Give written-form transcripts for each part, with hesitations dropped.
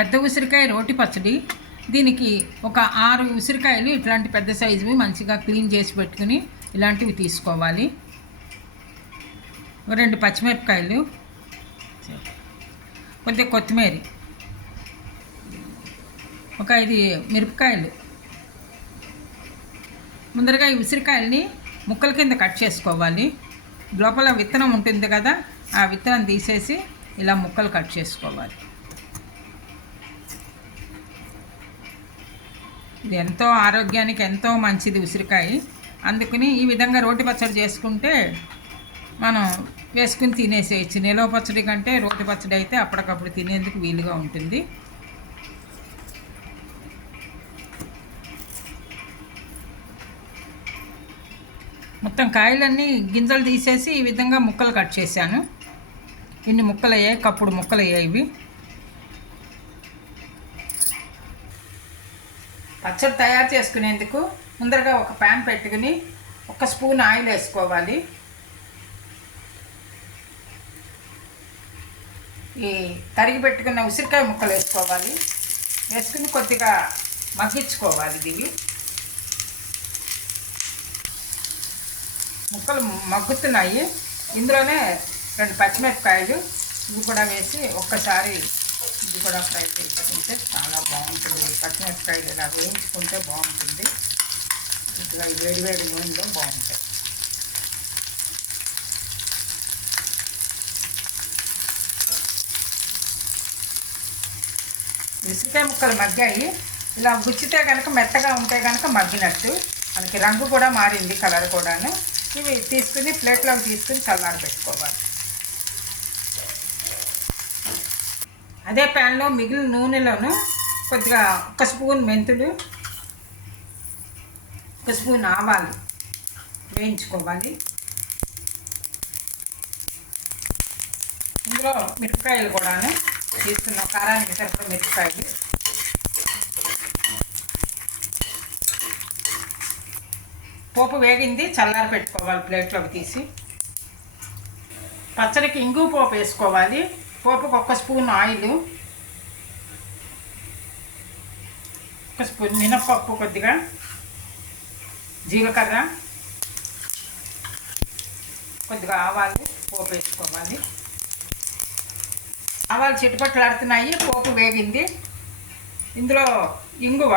పెద్ద ఉసిరికాయ రోటి పచ్చడి. దీనికి ఒక 6 ఉసిరికాయలు ఇట్లాంటి పెద్ద సైజువి మంచిగా క్లీన్ చేసి పెట్టుకుని ఇలాంటివి తీసుకోవాలి. 2 పచ్చిమిరపకాయలు, కొద్దిగా కొత్తిమీర, ఒక 5 మిరపకాయలు. ముందరగా ఈ ఉసిరికాయల్ని ముక్కల కింద కట్ చేసుకోవాలి. లోపల విత్తనం ఉంటుంది కదా, ఆ విత్తనం తీసేసి ఇలా ముక్కలు కట్ చేసుకోవాలి. ఇది ఎంతో ఆరోగ్యానికి ఎంతో మంచిది ఉసిరికాయ. అందుకని ఈ విధంగా రోటి పచ్చడి చేసుకుంటే మనం వేసుకుని తినేసేయచ్చు. నిలవ పచ్చడి కంటే రోటి పచ్చడి అయితే అప్పటికప్పుడు తినేందుకు వీలుగా ఉంటుంది. మొత్తం కాయలన్నీ గింజలు తీసేసి ఈ విధంగా ముక్కలు కట్ చేశాను. ఇన్ని ముక్కలు అయ్యాయి, కప్పుడు ముక్కలు అయ్యాయి ఇవి. పచ్చడి తయారు చేసుకునేందుకు ముందరగా ఒక ప్యాన్ పెట్టుకుని 1 స్పూన్ ఆయిల్ వేసుకోవాలి. ఈ తరిగి పెట్టుకున్న ఉసిరికాయ ముక్కలు వేసుకోవాలి. వేసుకుని కొద్దిగా మగ్గించుకోవాలి. ఇవి ముక్కలు మగ్గుతున్నాయి. ఇందులోనే 2 పచ్చిమిరపకాయలు ఇవి కూడా వేసి ఒక్కసారి ఇది కూడా ఫ్రై చేసుకుంటే చాలా బాగుంటుంది. పచ్చిమిరపకాయలు ఇలా వేయించుకుంటే బాగుంటుంది. ఇట్లా వేడి వేడి నూనెలో బాగుంటాయి. ఉసిరికాయ ముక్కలు మగ్గాయి. ఇలా గుచ్చితే కనుక మెత్తగా ఉంటే కనుక మగ్గినట్టు. మనకి రంగు కూడా మారింది, కలర్ కూడాను. ఇవి తీసుకుని ప్లేట్లోకి తీసుకుని చల్లారి పెట్టుకోవాలి. అదే ప్యాన్లో మిగిలిన నూనెలోను కొద్దిగా 1 స్పూన్ మెంతులు, 1 స్పూన్ ఆవాలు వేయించుకోవాలి. ఇందులో మిరపకాయలు కూడాను తీసుకున్న కారానికి సరిపడా మిరపకాయలు. పోపు వేగింది, చల్లారి పెట్టుకోవాలి ప్లేట్లోకి తీసి. పచ్చడికి ఇంగు పోపు వేసుకోవాలి. పోపుకు 1 స్పూన్ ఆయిల్, 1 స్పూన్ మినప్పప్పు, కొద్దిగా జీలకర్ర, కొద్దిగా ఆవాలు పోపు వేసుకోవాలి. ఆవాలు చిటపట్లాడుతున్నాయి, పోపు వేగింది. ఇందులో ఇంగువ,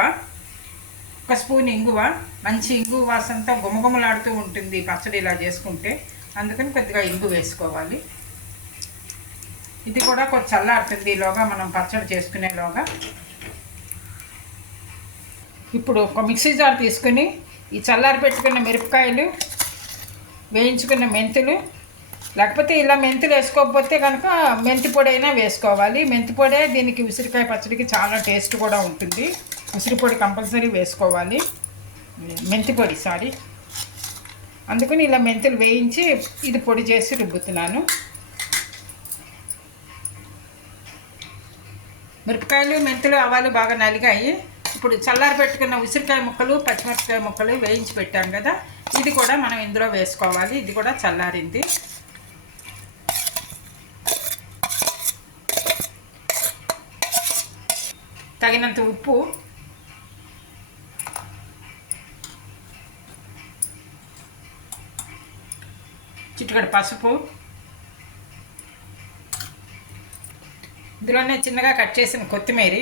1 స్పూన్ ఇంగువ. మంచి ఇంగువ వాసనతో గుమగుమలాడుతూ ఉంటుంది పచ్చడి ఇలా చేసుకుంటే. అందుకని కొద్దిగా ఇంగు వేసుకోవాలి. ఇది కూడా కొంచెం చల్లారుతుంది ఈలోగా, మనం పచ్చడి చేసుకునేలోగా. ఇప్పుడు ఒక మిక్సీ జార్ తీసుకుని ఈ చల్లారి పెట్టుకున్న మిరపకాయలు, వేయించుకున్న మెంతులు, లేకపోతే ఇలా మెంతులు వేసుకోకపోతే కనుక మెంతి పొడి అయినా వేసుకోవాలి. మెంతి పొడే దీనికి ఉసిరికాయ పచ్చడికి చాలా టేస్ట్ కూడా ఉంటుంది. ఉసిరి పొడి కంపల్సరీ వేసుకోవాలి, మెంతి పొడి సారీ. అందుకని ఇలా మెంతులు వేయించి ఇది పొడి చేసి రుబ్బుతున్నాను. మిరపకాయలు, మెంతులు, ఆవాలు బాగా నలిగాయి. ఇప్పుడు చల్లారి పెట్టుకున్న ఉసిరికాయ ముక్కలు, పచ్చిమిరపకాయ ముక్కలు వేయించి పెట్టాం కదా, ఇది కూడా మనం ఇందులో వేసుకోవాలి. ఇది కూడా చల్లారింది. తగినంత ఉప్పు, చిటికెడు పసుపు, ఇందులోనే చిన్నగా కట్ చేసిన కొత్తిమీర,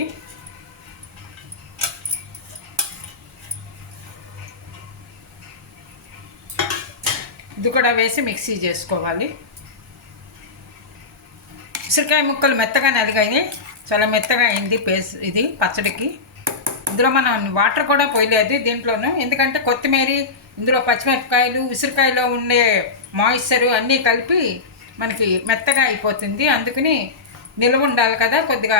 ఇది కూడా వేసి మిక్సీ చేసుకోవాలి. ఉసిరికాయ ముక్కలు మెత్తగా నలిగాయి, చాలా మెత్తగా అయింది పేస్ట్ ఇది పచ్చడికి. ఇందులో మనం వాటర్ కూడా పోయలేదు దీంట్లోనూ, ఎందుకంటే కొత్తిమీర, ఇందులో పచ్చిమిరపకాయలు, ఉసిరికాయలో ఉండే మాయిశ్చరు అన్నీ కలిపి మనకి మెత్తగా అయిపోతుంది. అందుకని నిల్వ ఉండాలి కదా, కొద్దిగా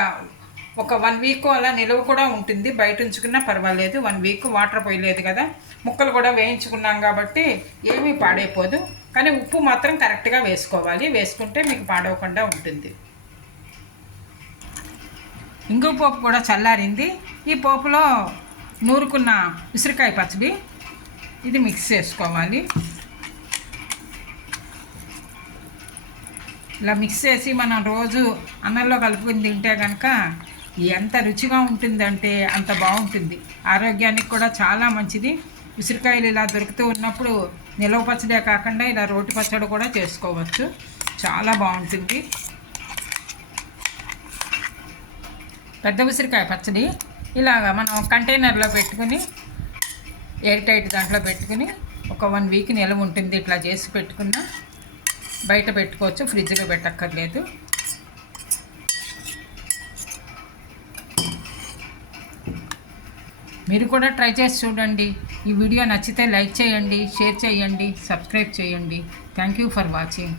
ఒక 1 వీక్ అలా నిల్వ కూడా ఉంటుంది. బయట ఉంచుకున్నా పర్వాలేదు. 1 వీక్ వాటర్ పోయలేదు కదా, ముక్కలు కూడా వేయించుకున్నాం కాబట్టి ఏమీ పాడైపోదు. కానీ ఉప్పు మాత్రం కరెక్ట్గా వేసుకోవాలి, వేసుకుంటే మీకు పాడవకుండా ఉంటుంది. ఇంగు పోపు కూడా చల్లారింది. ఈ పోపులో నూరుకున్న ఉసిరికాయ పచ్చడి ఇది మిక్స్ చేసుకోవాలి. ఇలా మిక్స్ చేసి మనం రోజు అన్నంలో కలుపుకొని తింటే కనుక ఎంత రుచిగా ఉంటుందంటే అంత బాగుంటుంది. ఆరోగ్యానికి కూడా చాలా మంచిది. ఉసిరికాయలు ఇలా దొరుకుతూ ఉన్నప్పుడు నిలవ పచ్చడే కాకుండా ఇలా రోటి పచ్చడి కూడా చేసుకోవచ్చు. చాలా బాగుంటుంది. పెద్ద ఉసిరికాయ పచ్చడి ఇలాగ మనం కంటైనర్లో పెట్టుకుని ఎయిర్ టైట్ దాంట్లో పెట్టుకుని ఒక 1 వీక్ నిలవ ఉంటుంది. ఇట్లా చేసి పెట్టుకున్నా బయట పెట్టుకోవచ్చు, ఫ్రిడ్జ్లో పెట్టక్కర్లేదు. మీరు కూడా ట్రై చేసి చూడండి. ఈ వీడియో నచ్చితే లైక్ చేయండి, షేర్ చేయండి, సబ్స్క్రైబ్ చేయండి. Thank you for watching.